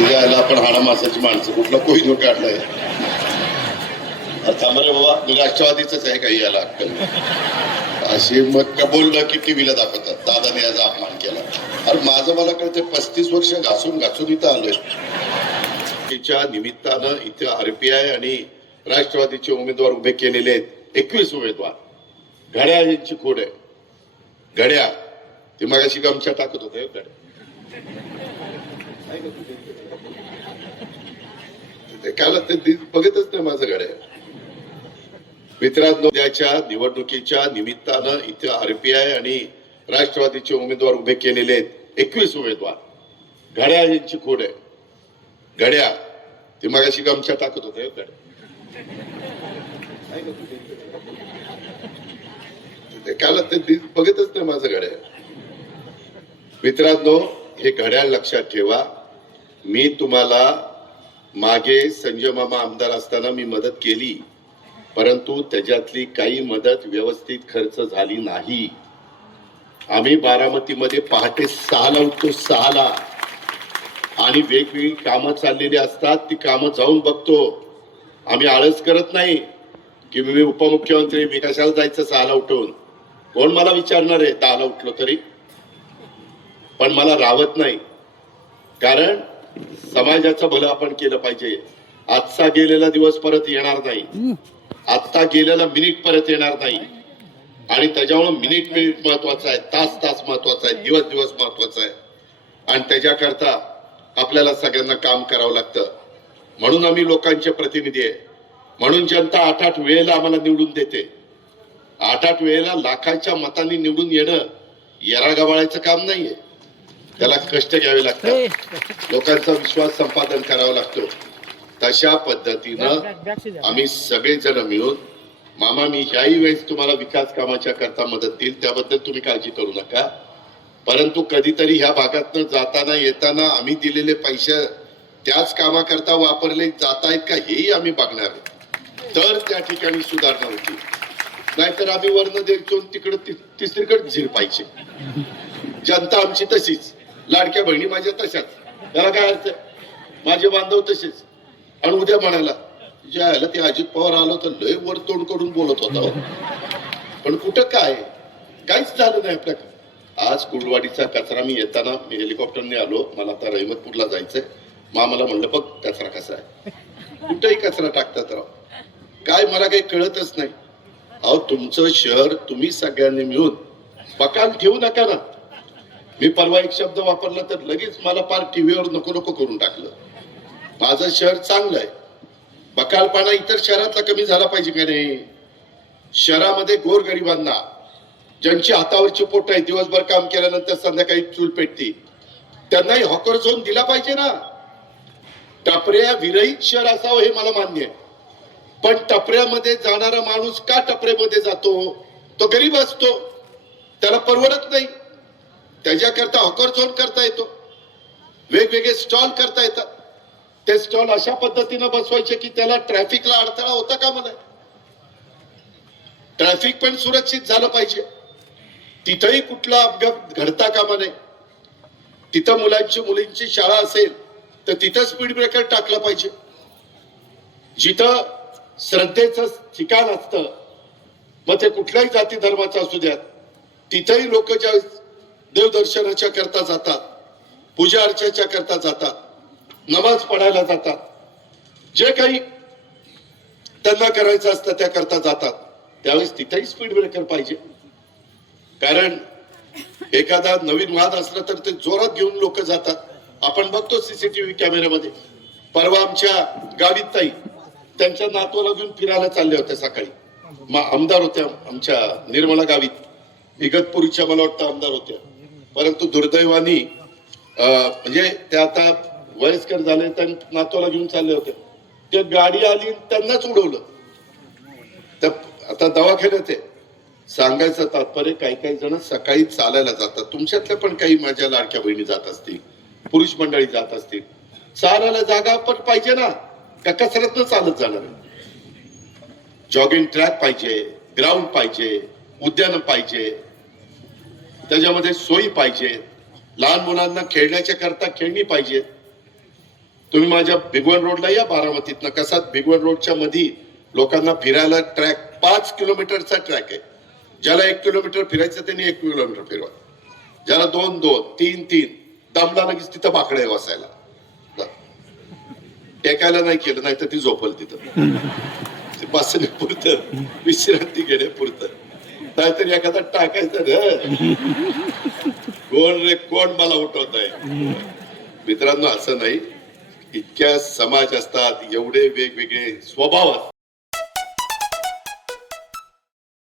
तुझ्या पण आपण हाडा मासाची माणसं कुठला कोही जो आणलाय अरे बाबा मी राष्ट्रवादीच आहे काही याला अक्कल. अशी मग का बोललं की टीव्हीला दाखवतात. दादाने याचा अपमान केला. अरे माझं मला कळतं पस्तीस वर्ष घासून घासून इथं आलोय. तिच्या निमित्तानं इथे आरपीआय आणि राष्ट्रवादीचे उमेदवार उभे केलेले आहेत एकवीस उमेदवार. घड्या यांची खोड. आहे घड्या. ते मगाशी गमछा टाकत होते घड्या. ते काल ते बघतच नाही माझं घड्या मित्रांनो उद्याच्या निवडणुकीच्या निमित्तानं इथे आरपीआय आणि राष्ट्रवादीचे उमेदवार उभे केलेले आहेत एकवीस उमेदवार. घड्या यांची खोड आहे. घड्या ते मगाशी गमच्या टाकत होते ते काल ते बघतच नाही माझं घड्या मित्रांनो हे घड्याळ लक्षात ठेवा. मी तुम्हाला मागे संजय मामा आमदार असताना मी मदत केली परंतु त्याच्यातली काही मदत व्यवस्थित खर्च झाली नाही. आम्ही बारामतीमध्ये पहाटे सहाला उठतो सहाला. आणि वेगवेगळी कामं चाललेली असतात ती कामं जाऊन बघतो. आम्ही आळस करत नाही की मी उपमुख्यमंत्री मी कशाला जायचं सहाला उठून. कोण मला विचारणार आहे दहाला उठलो तरी? पण मला रावत नाही. कारण समाजाचं भलं आपण केलं पाहिजे. आजचा गेलेला दिवस परत येणार नाही. आत्ता गेलेला मिनिट परत येणार नाही. आणि त्याच्यामुळे मिनिट मिनिट महत्वाचं आहे. तास तास महत्त्वाचा आहे. दिवस दिवस महत्त्वाचा आहे. आणि त्याच्याकरता आपल्याला सगळ्यांना काम करावं लागतं. म्हणून आम्ही लोकांचे प्रतिनिधी आहे. म्हणून जनता आठ आठ वेळेला आम्हाला निवडून देते. आठ आठ वेळेला लाखांच्या मतांनी निवडून येणं येरा गवाळायचं काम नाहीये. त्याला कष्ट घ्यावे लागतात. लोकांचा विश्वास संपादन करावा लागतो. तशा पद्धतीनं आम्ही सगळेजण मिळून मामा मी ह्याही वेळेस तुम्हाला विकास कामाच्या करता मदत देईल त्याबद्दल तुम्ही काळजी करू नका. परंतु कधीतरी ह्या भागातनं जाताना येताना आम्ही दिलेले पैसे त्याच कामाकरता वापरले जात आहेत का हेही आम्ही बघणार. तर त्या ठिकाणी सुधारणा होती. नाहीतर आम्ही वर्ण द्यायचो तिकडं तिसरीकडे झिरपायचे जनता आमची तशीच. लाडक्या बहिणी माझ्या तशाच. त्याला काय अर्थ माझे बांधव तसेच. आणि उद्या म्हणाला जे आलं ते अजित पवार आलो तर लय वर तोंड करून बोलत होता हो. पण कुठं काय? काहीच झालं नाही आपल्याकडे. आज कुलवाडीचा कचरा मी येताना मी हेलिकॉप्टरने आलो. मला आता रहिमतपूरला जायचंय. मामाला म्हणलं बघ कचरा कसा आहे. कुठेही कचरा टाकतात राव. काय मला काही कळतच नाही. अहो तुमचं शहर तुम्ही सगळ्यांनी मिळून बकाल ठेवू नका ना. मी परवा एक शब्द वापरला तर लगेच मला पार टीव्हीवर नको नको करून टाकलं. माझं शहर चांगलं आहे. बकालपणा इतर शहरातला कमी झाला पाहिजे का नाही? शहरामध्ये गोरगरिबांना ज्यांची हातावरची पोट आहे दिवसभर काम केल्यानंतर संध्याकाळी चूल पेटती त्यांनाही हॉकर झोन दिला पाहिजे ना. टपऱ्या विरहित शहर असावं हे मला मान्य आहे. पण टपऱ्यामध्ये जाणारा माणूस का टपऱ्यामध्ये जातो? तो गरीब असतो. त्याला परवडत नाही. त्याच्याकरता हॉकर झोन करता येतो. वेगवेगळे स्टॉल करता येतात. ते स्टॉल अशा पद्धतीनं बसवायचे की त्याला ट्रॅफिकला अडथळा होता का मला ट्रॅफिक पण सुरक्षित झालं पाहिजे. तिथंही कुठला अपघात घडता कामा नये. तिथं मुलांची मुलींची शाळा असेल तर तिथं स्पीड ब्रेकर टाकला पाहिजे. जिथं श्रद्धेचं ठिकाण असतं मग ते कुठल्याही जाती धर्माचं असू द्यात तिथंही लोक ज्या देवदर्शनाच्या करता जातात पूजा अर्चेच्या करता जातात नमाज पडायला जातात. जे काही त्यांना करायचं असतं त्या करता जातात. त्यावेळेस तिथेही स्पीड ब्रेकर पाहिजे. कारण एखादा नवीन वाद असला तर ते जोरात घेऊन लोक जातात. आपण बघतो सीसीटीव्ही कॅमेऱ्यामध्ये. परवा आमच्या गावीत ताई त्यांच्या नातवाला घेऊन फिरायला चालले होते सकाळी. मग आमदार होत्या आमच्या निर्मला गावीत. इगतपुरीच्या मला वाटतं आमदार होत्या. परंतु दुर्दैवानी अं, म्हणजे ते आता वयस्कर झाले त्या नातवाला घेऊन चालले होते. ते गाडी आली त्यांनाच उडवलं. तर आता दवाखान्यात आहे. सांगायचं तात्पर्य काही काही जण सकाळी चालायला जातात. तुमच्यातल्या पण काही माझ्या लाडक्या बहिणी जात असतील पुरुष मंडळी जात असतील. चालायला जागा पण पाहिजे ना. का कसरतनं चालत जाणार जॉगिंग ट्रॅक पाहिजे ग्राउंड पाहिजे उद्यान पाहिजे. त्याच्यामध्ये सोयी पाहिजे. लहान मुलांना खेळण्याच्या करता खेळणी पाहिजे. तुम्ही माझ्या भिगवण रोडला या बारामतीतनं. कसा भिगवण रोडच्या मध्ये लोकांना फिरायला ट्रॅक पाच किलोमीटरचा ट्रॅक आहे. ज्याला एक किलोमीटर फिरायचं त्यांनी एक किलोमीटर फिरवा. ज्याला दोन दोन तीन तीन दमला लगेच तिथं बाकडे वसायला टेकायला नाही केलं नाही तर ती झोपल तिथं. ते बसणे पुरतं विश्रांती घेणे काय तरी एखादा टाकायचं कोण रे कोण मला उठवत आहे मित्रांनो असं नाही. इतक्या समाज असतात एवढे वेगवेगळे स्वभाव असतात.